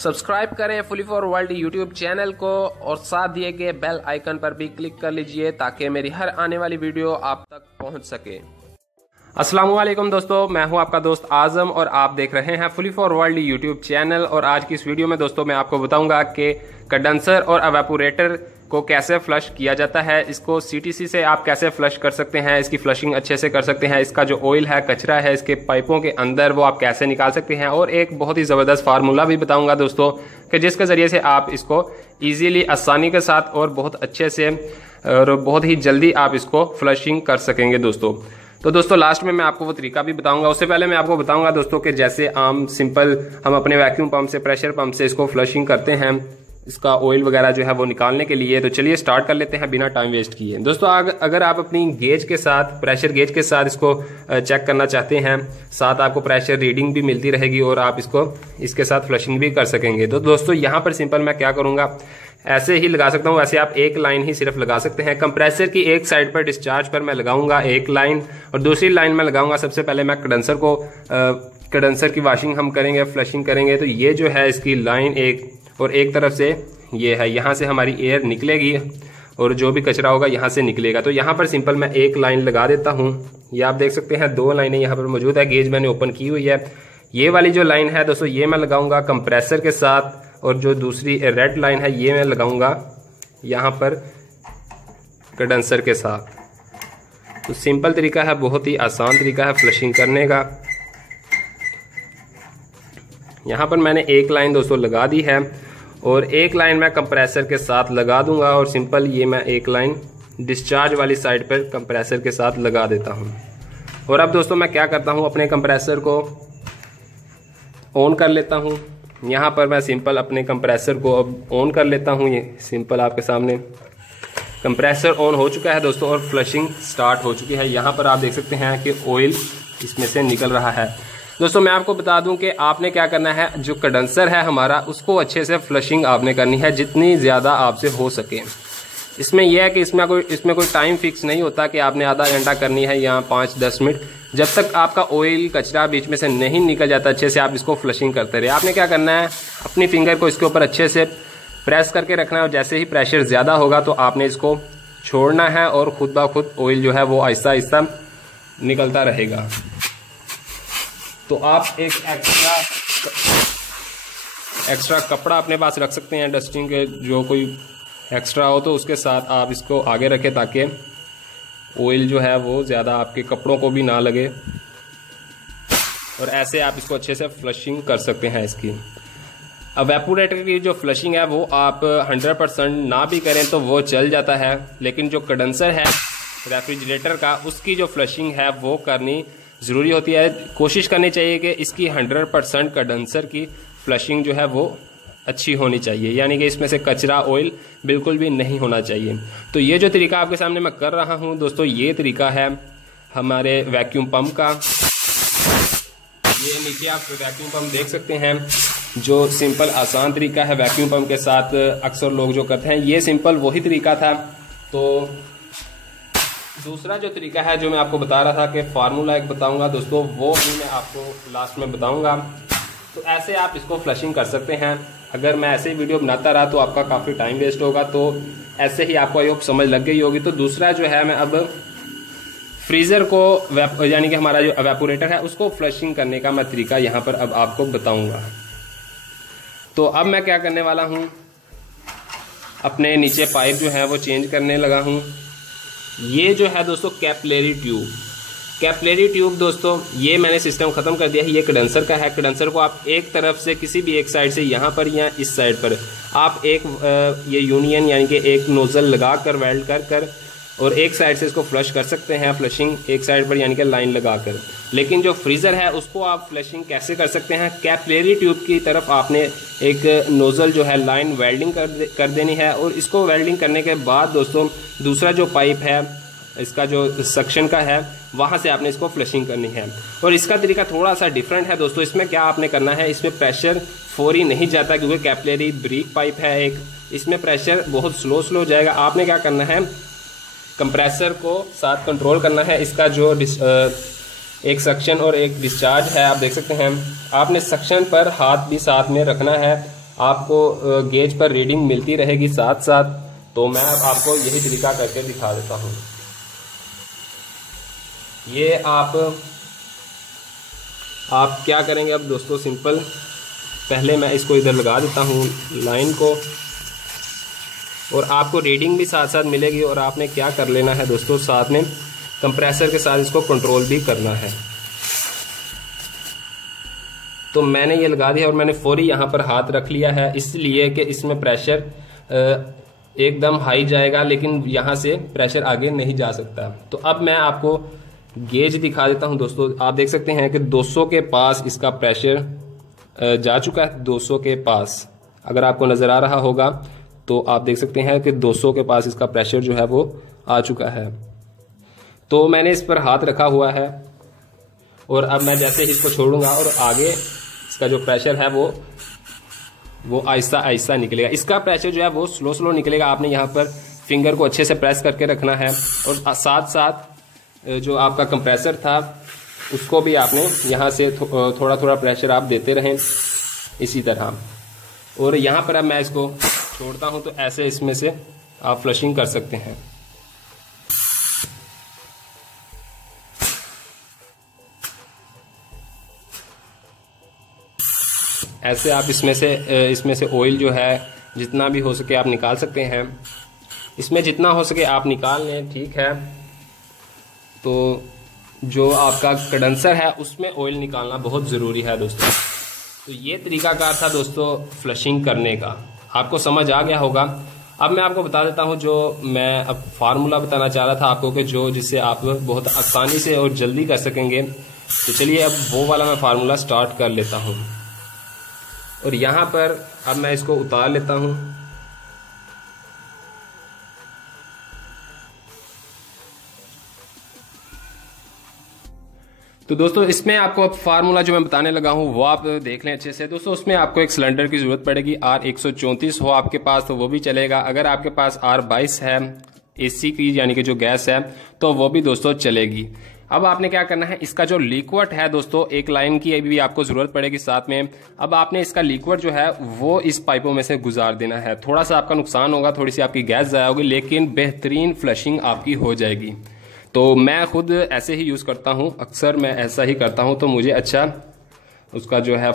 Subscribe करें fully for world YouTube channel को और साथ दिए गए बेल आइकन पर भी क्लिक कर लीजिए ताकि मेरी हर आने वाली वीडियो आप तक पहुंच सके। अस्सलाम वालेकुम दोस्तों, मैं हूं आपका दोस्त आजम और आप देख रहे हैं fully for world YouTube channel. और आज की इस वीडियो में दोस्तों मैं आपको बताऊंगा कि कंडेंसर और एवापोरेटर को कैसे फ्लश किया जाता है। इसको सीटीसी से आप कैसे फ्लश कर सकते हैं, इसकी फ्लशिंग अच्छे से कर सकते हैं। इसका जो ऑयल है, कचरा है इसके पाइपों के अंदर, वो आप कैसे निकाल सकते हैं। और एक बहुत ही ज़बरदस्त फार्मूला भी बताऊंगा दोस्तों कि जिसके ज़रिए से आप इसको ईजीली, आसानी के साथ और बहुत अच्छे से और बहुत ही जल्दी आप इसको फ्लशिंग कर सकेंगे दोस्तों। तो दोस्तों लास्ट में मैं आपको वो तरीका भी बताऊंगा। उससे पहले मैं आपको बताऊंगा दोस्तों कि जैसे आम सिंपल हम अपने वैक्यूम पंप से, प्रेशर पंप से इसको फ्लशिंग करते हैं, इसका ऑयल वगैरह जो है वो निकालने के लिए। तो चलिए स्टार्ट कर लेते हैं बिना टाइम वेस्ट किए। दोस्तों अगर आप अपनी गेज के साथ, प्रेशर गेज के साथ इसको चेक करना चाहते हैं, साथ आपको प्रेशर रीडिंग भी मिलती रहेगी और आप इसके साथ फ्लशिंग भी कर सकेंगे। तो दोस्तों यहाँ पर सिंपल मैं क्या करूँगा, ऐसे ही लगा सकता हूँ। ऐसे आप एक लाइन ही सिर्फ लगा सकते हैं। कंप्रेसर की एक साइड पर, डिस्चार्ज पर मैं लगाऊंगा एक लाइन और दूसरी लाइन में लगाऊंगा। सबसे पहले मैं कंडेंसर की वॉशिंग हम करेंगे, फ्लशिंग करेंगे। तो ये जो है इसकी लाइन एक, और एक तरफ से ये है, यहाँ से हमारी एयर निकलेगी और जो भी कचरा होगा यहाँ से निकलेगा। तो यहाँ पर सिंपल मैं एक लाइन लगा देता हूँ। ये आप देख सकते हैं दो लाइनें यहाँ पर मौजूद है। गेज मैंने ओपन की हुई है। ये वाली जो लाइन है दोस्तों, ये मैं लगाऊंगा कंप्रेसर के साथ, और जो दूसरी रेड लाइन है ये मैं लगाऊंगा यहाँ पर कंडेंसर के साथ। तो सिंपल तरीका है, बहुत ही आसान तरीका है फ्लशिंग करने का। यहाँ पर मैंने एक लाइन दोस्तों लगा दी है और एक लाइन मैं कंप्रेसर के साथ लगा दूंगा और सिंपल ये मैं एक लाइन डिस्चार्ज वाली साइड पर कंप्रेसर के साथ लगा देता हूँ। और अब दोस्तों मैं क्या करता हूँ, अपने कंप्रेसर को ऑन कर लेता हूँ। यहाँ पर मैं सिंपल अपने कंप्रेसर को अब ऑन कर लेता हूँ। ये सिंपल आपके सामने कंप्रेसर ऑन हो चुका है दोस्तों और फ्लशिंग स्टार्ट हो चुकी है। यहाँ पर आप देख सकते हैं कि ऑयल इसमें से निकल रहा है। दोस्तों मैं आपको बता दूं कि आपने क्या करना है, जो कंडेंसर है हमारा, उसको अच्छे से फ्लशिंग आपने करनी है जितनी ज़्यादा आपसे हो सके। इसमें यह है कि इसमें कोई टाइम फिक्स नहीं होता कि आपने आधा घंटा करनी है या 5-10 मिनट। जब तक आपका ऑयल, कचरा बीच में से नहीं निकल जाता अच्छे से, आप इसको फ्लशिंग करते रहे। आपने क्या करना है, अपनी फिंगर को इसके ऊपर अच्छे से प्रेस करके रखना है और जैसे ही प्रेशर ज़्यादा होगा तो आपने इसको छोड़ना है और खुद ब खुद ऑयल जो है वो आहिस्ता आहिस्ता निकलता रहेगा। तो आप एक एक्स्ट्रा कपड़ा अपने पास रख सकते हैं, डस्टिंग के जो कोई एक्स्ट्रा हो तो उसके साथ आप इसको आगे रखें ताकि ऑयल जो है वो ज़्यादा आपके कपड़ों को भी ना लगे। और ऐसे आप इसको अच्छे से फ्लशिंग कर सकते हैं इसकी। एवापोरेटर की जो फ्लशिंग है वो आप 100% ना भी करें तो वो चल जाता है, लेकिन जो कंडेंसर है रेफ्रिजरेटर का, उसकी जो फ्लशिंग है वो करनी ज़रूरी होती है। कोशिश करनी चाहिए कि इसकी 100% कंडेंसर की फ्लशिंग जो है वो अच्छी होनी चाहिए, यानी कि इसमें से कचरा, ऑयल बिल्कुल भी नहीं होना चाहिए। तो ये जो तरीका आपके सामने मैं कर रहा हूँ दोस्तों, ये तरीका है हमारे वैक्यूम पंप का। ये नीचे आप वैक्यूम पंप देख सकते हैं, जो सिंपल आसान तरीका है वैक्यूम पंप के साथ अक्सर लोग जो करते हैं। ये सिंपल वही तरीका था। तो दूसरा जो तरीका है जो मैं आपको बता रहा था कि फार्मूला एक बताऊंगा दोस्तों, वो भी मैं आपको लास्ट में बताऊंगा। तो ऐसे आप इसको फ्लशिंग कर सकते हैं। अगर मैं ऐसे ही वीडियो बनाता रहा तो आपका काफ़ी टाइम वेस्ट होगा। तो ऐसे ही आपको आई होप समझ लग गई होगी। तो दूसरा जो है, मैं अब फ्रीज़र को, यानी कि हमारा जो एवापोरेटर है, उसको फ्लशिंग करने का मैं तरीका यहाँ पर अब आपको बताऊँगा। तो अब मैं क्या करने वाला हूँ, अपने नीचे पाइप जो है वो चेंज करने लगा हूँ। ये जो है दोस्तों कैपिलरी ट्यूब दोस्तों, ये मैंने सिस्टम ख़त्म कर दिया है। ये कंडेंसर का है। कंडेंसर को आप एक तरफ से, किसी भी एक साइड से, यहाँ पर या इस साइड पर आप एक ये यूनियन यानी कि एक नोज़ल लगा कर, वेल्ड कर और एक साइड से इसको फ्लश कर सकते हैं। फ्लशिंग एक साइड पर यानी कि लाइन लगा कर। लेकिन जो फ्रीज़र है उसको आप फ्लशिंग कैसे कर सकते हैं, कैपिलरी ट्यूब की तरफ आपने एक नोज़ल जो है लाइन वेल्डिंग कर देनी है। और इसको वेल्डिंग करने के बाद दोस्तों, दूसरा जो पाइप है इसका जो सक्शन का है, वहाँ से आपने इसको फ्लशिंग करनी है। और इसका तरीका थोड़ा सा डिफरेंट है दोस्तों। इसमें क्या आपने करना है, इसमें प्रेशर फौरी नहीं जाता क्योंकि कैपिलरी ब्रीक पाइप है एक, इसमें प्रेशर बहुत स्लो जाएगा। आपने क्या करना है, कंप्रेसर को साथ कंट्रोल करना है। इसका जो एक सक्शन और एक डिस्चार्ज है, आप देख सकते हैं। आपने सक्शन पर हाथ भी साथ में रखना है आपको गेज पर रीडिंग मिलती रहेगी साथ साथ। तो मैं अब आपको यही तरीका करके दिखा देता हूँ। ये आप क्या करेंगे अब दोस्तों, सिंपल पहले मैं इसको इधर लगा देता हूँ लाइन को, और आपको रीडिंग भी साथ साथ मिलेगी। और आपने क्या कर लेना है दोस्तों, साथ में कंप्रेसर के साथ इसको कंट्रोल भी करना है। तो मैंने ये लगा दिया और मैंने फौरी यहाँ पर हाथ रख लिया है, इसलिए कि इसमें प्रेशर एकदम हाई जाएगा, लेकिन यहाँ से प्रेशर आगे नहीं जा सकता। तो अब मैं आपको गेज दिखा देता हूँ दोस्तों। आप देख सकते हैं कि 200 के पास इसका प्रेशर जा चुका है, 200 के पास अगर आपको नज़र आ रहा होगा तो आप देख सकते हैं कि 200 के पास इसका प्रेशर जो है वो आ चुका है। तो मैंने इस पर हाथ रखा हुआ है और अब मैं जैसे ही इसको छोड़ूंगा और आगे इसका जो प्रेशर है वो आहिस्ता आहिस्ता निकलेगा। इसका प्रेशर जो है वो स्लो स्लो निकलेगा। आपने यहाँ पर फिंगर को अच्छे से प्रेस करके रखना है, और साथ साथ जो आपका कंप्रेसर था उसको भी आपने यहाँ से थोड़ा थोड़ा प्रेशर आप देते रहें इसी तरह। और यहाँ पर अब मैं इसको छोड़ता हूँ, तो ऐसे इसमें से आप फ्लशिंग कर सकते हैं। ऐसे आप इसमें से ऑयल जो है जितना भी हो सके आप निकाल सकते हैं। इसमें जितना हो सके आप निकाल लें, ठीक है। तो जो आपका कंडेंसर है उसमें ऑयल निकालना बहुत ज़रूरी है दोस्तों। तो ये तरीकाकार था दोस्तों फ्लशिंग करने का, आपको समझ आ गया होगा। अब मैं आपको बता देता हूँ जो मैं अब फार्मूला बताना चाह रहा था आपको, कि जो जिससे आप बहुत आसानी से और जल्दी कर सकेंगे। तो चलिए अब वो वाला मैं फार्मूला स्टार्ट कर लेता हूँ। और यहाँ पर अब मैं इसको उतार लेता हूँ। तो दोस्तों इसमें आपको अब फार्मूला जो मैं बताने लगा हूँ वो आप देख लें अच्छे से। दोस्तों उसमें आपको एक सिलेंडर की जरूरत पड़ेगी। R134 हो आपके पास तो वो भी चलेगा। अगर आपके पास R22 है AC की यानी कि जो गैस है तो वो भी दोस्तों चलेगी। अब आपने क्या करना है, इसका जो लिक्विड है दोस्तों, एक लाइन की भी आपको जरूरत पड़ेगी साथ में। अब आपने इसका लिक्विड जो है वो इस पाइपों में से गुजार देना है। थोड़ा सा आपका नुकसान होगा, थोड़ी सी आपकी गैस ज़ाया होगी, लेकिन बेहतरीन फ्लशिंग आपकी हो जाएगी। तो मैं खुद ऐसे ही यूज़ करता हूँ, अक्सर मैं ऐसा ही करता हूँ, तो मुझे अच्छा उसका जो है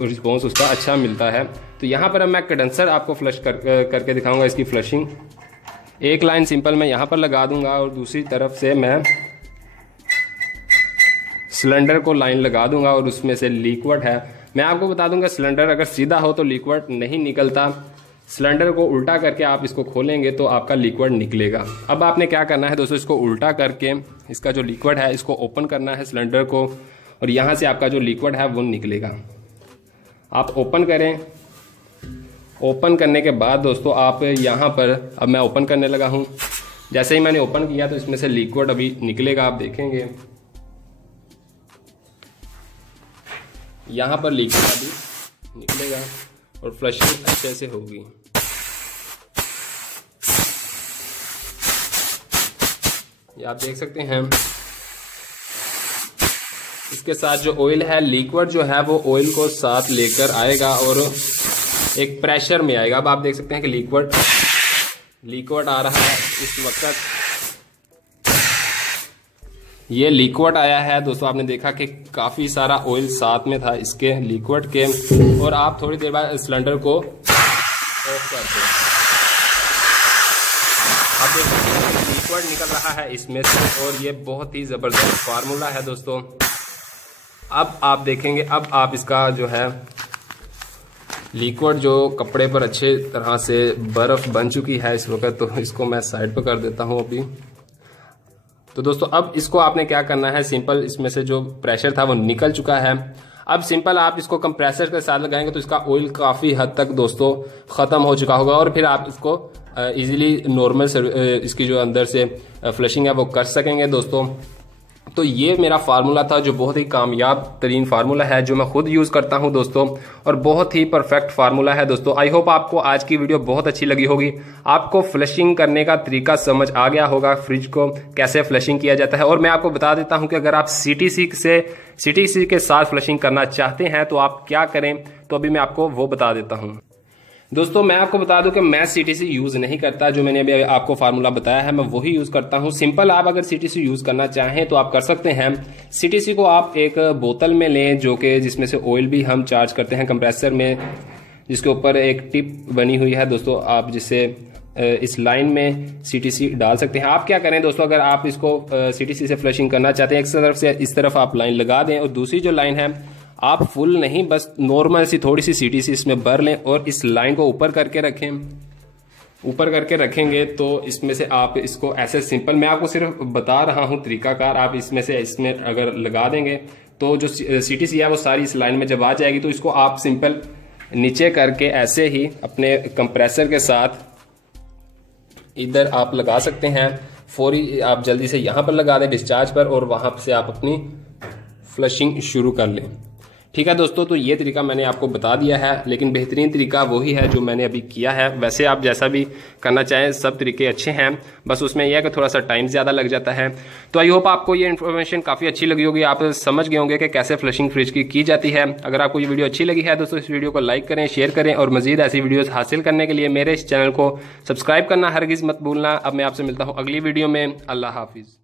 रिस्पॉन्स उसका अच्छा मिलता है। तो यहाँ पर अब मैं कंडेंसर आपको फ्लश करके दिखाऊंगा इसकी फ्लशिंग। एक लाइन सिंपल मैं यहाँ पर लगा दूंगा और दूसरी तरफ से मैं सिलेंडर को लाइन लगा दूंगा और उसमें से लिक्विड है। मैं आपको बता दूंगा सिलेंडर अगर सीधा हो तो लिक्विड नहीं निकलता। सिलेंडर को उल्टा करके आप इसको खोलेंगे तो आपका लिक्विड निकलेगा। अब आपने क्या करना है दोस्तों, इसको उल्टा करके इसका जो लिक्विड है इसको ओपन करना है सिलेंडर को, और यहाँ से आपका जो लिक्विड है वो निकलेगा। आप ओपन करें। ओपन करने के बाद दोस्तों आप यहाँ पर, अब मैं ओपन करने लगा हूँ। जैसे ही मैंने ओपन किया तो इसमें से लिक्विड अभी निकलेगा, आप देखेंगे यहाँ पर लिक्विड अभी निकलेगा और फ्लशिंग अच्छे से होगी। ये आप देख सकते हैं। इसके साथ जो ऑयल है, लिक्विड जो है वो ऑयल को साथ लेकर आएगा और एक प्रेशर में आएगा। अब आप देख सकते हैं कि लिक्विड आ रहा है इस वक्त। ये लिक्विड आया है दोस्तों, आपने देखा कि काफी सारा ऑयल साथ में था इसके लिक्विड के। और आप थोड़ी देर बाद सिलेंडर को ऑफ कर दें। आप देख सकते हैं लिक्विड निकल रहा है इसमें से, और ये बहुत ही जबरदस्त फार्मूला है दोस्तों। अब आप देखेंगे, अब आप इसका जो है लिक्विड जो कपड़े पर अच्छे तरह से बर्फ बन चुकी है इस वक्त, तो इसको मैं साइड पर कर देता हूं अभी। तो दोस्तों अब इसको आपने क्या करना है, सिंपल इसमें से जो प्रेशर था वो निकल चुका है। अब सिंपल आप इसको कंप्रेसर के साथ लगाएंगे तो इसका ऑयल काफी हद तक दोस्तों खत्म हो चुका होगा, और फिर आप इसको इजीली नॉर्मल इसकी जो अंदर से फ्लशिंग है वो कर सकेंगे दोस्तों। तो ये मेरा फार्मूला था जो बहुत ही कामयाब तरीन फार्मूला है, जो मैं खुद यूज़ करता हूं दोस्तों, और बहुत ही परफेक्ट फार्मूला है दोस्तों। आई होप आपको आज की वीडियो बहुत अच्छी लगी होगी, आपको फ्लशिंग करने का तरीका समझ आ गया होगा, फ्रिज को कैसे फ्लशिंग किया जाता है। और मैं आपको बता देता हूं कि अगर आप सीटीसी के साथ फ्लशिंग करना चाहते हैं तो आप क्या करें, तो अभी मैं आपको वो बता देता हूँ। दोस्तों मैं आपको बता दूं कि मैं सीटीसी यूज नहीं करता, जो मैंने अभी आपको फार्मूला बताया है मैं वही यूज करता हूं। सिंपल आप अगर सीटीसी यूज करना चाहें तो आप कर सकते हैं। सीटीसी को आप एक बोतल में लें, जो कि जिसमें से ऑयल भी हम चार्ज करते हैं कंप्रेसर में, जिसके ऊपर एक टिप बनी हुई है दोस्तों, आप जिससे इस लाइन में सीटीसी डाल सकते हैं। आप क्या करें दोस्तों, अगर आप इसको सीटीसी से फ्लशिंग करना चाहते हैं, एक तरफ से इस तरफ आप लाइन लगा दें और दूसरी जो लाइन है आप फुल नहीं, बस नॉर्मल सी थोड़ी सी सीटीसी इसमें भर लें और इस लाइन को ऊपर करके रखें। ऊपर करके रखेंगे तो इसमें से आप इसको ऐसे सिंपल, मैं आपको सिर्फ बता रहा हूं तरीकाकार, आप इसमें अगर लगा देंगे तो जो सीटीसी है वो सारी इस लाइन में जब आ जाएगी, तो इसको आप सिंपल नीचे करके ऐसे ही अपने कंप्रेसर के साथ इधर आप लगा सकते हैं। फौरी आप जल्दी से यहां पर लगा दें डिस्चार्ज पर, और वहां से आप अपनी फ्लशिंग शुरू कर लें। ठीक है दोस्तों, तो ये तरीका मैंने आपको बता दिया है, लेकिन बेहतरीन तरीका वही है जो मैंने अभी किया है। वैसे आप जैसा भी करना चाहें सब तरीके अच्छे हैं, बस उसमें यह है कि थोड़ा सा टाइम ज़्यादा लग जाता है। तो आई होप आपको ये इन्फॉर्मेशन काफ़ी अच्छी लगी होगी, आप समझ गए होंगे कि कैसे फ्लशिंग फ्रिज की जाती है। अगर आपको ये वीडियो अच्छी लगी है दोस्तों, इस वीडियो को लाइक करें, शेयर करें, और मजीद ऐसी वीडियोज़ हासिल करने के लिए मेरे इस चैनल को सब्सक्राइब करना हरगिज़ मत भूलना। अब मैं आपसे मिलता हूँ अगली वीडियो में। अल्लाह हाफिज़।